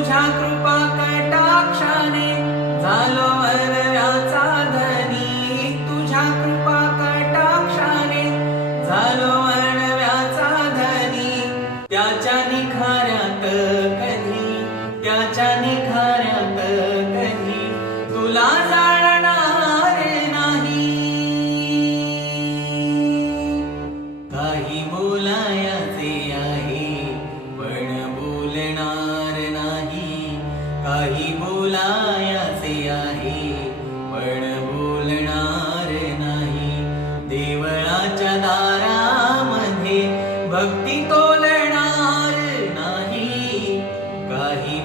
तुझ्या कृपा कटाक्षाने झालो वरव्याचा धनी, तुझ्या कृपा कटाक्षाने झालो वरव्याचा धनी. त्याच्या निखाऱ्यात कधी, त्याच्या निखाऱ्यात कधी तुला जाणणार नाही. काही बोलायचे आहे पण बोलणार नाही, काही बोलायचे आहे पण बोलणार नाही. देवळाच्या दारामध्ये भक्ती तोलणार नाही, काही